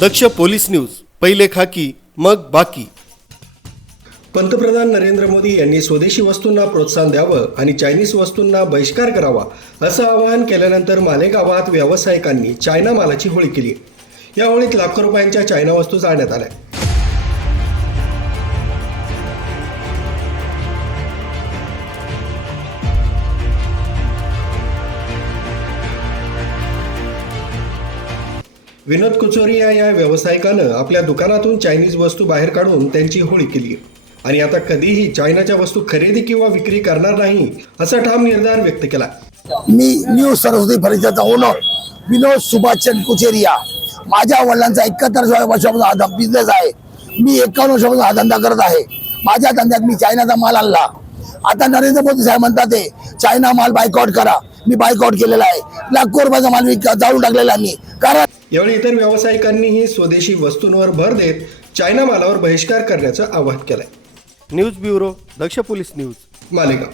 दक्ष police news पहिले खाकी मग बाकी. पंतप्रधान नरेंद्र मोदी यांनी स्वदेशी वस्तूंना प्रोत्साहन द्यावं आणि चायनीज वस्तूंना बहिष्कार करावा असं आवाहन केल्यानंतर मालेगावात व्यावसायिकांनी चायना मालाची होळी केली. या होळीत लाखो रुपयांच्या चायना वस्तू जाळण्यात आल्या. विनोद कुचोरिया या व्यावसायिकानं आपल्या दुकानातून चायनीज वस्तू बाहेर काढून त्यांची होळी केली. आणि आता कधीही चायनाच्या वस्तू खरेदी किंवा विक्री करणार नाही असा ठाम निर्धार व्यक्त केला. मी न्यू सरस्वती फर्निचरचा ओनर विनोद सुभाषचंद कुचेरिया. माझ्या वडिलांचा एकाहत्तर वर्षापासून हा बिझनेस आहे. मी एकावन्न वर्षापासून हा धंदा करत आहे. माझ्या धंद्यात मी चायनाचा माल आणला. आता नरेंद्र मोदी साहेब म्हणतात ते चायना माल बायकॉट करा. मी बायकॉट केलेला आहे. लाखो रुपयाचा माल विक जाळून टाकलेला मी. कारण यावेळी इतर व्यावसायिकांनीही स्वदेशी वस्तूंवर भर देत चायना मालावर बहिष्कार करण्याचं आवाहन केलंय. News bureau Daksh police news. Malegaon.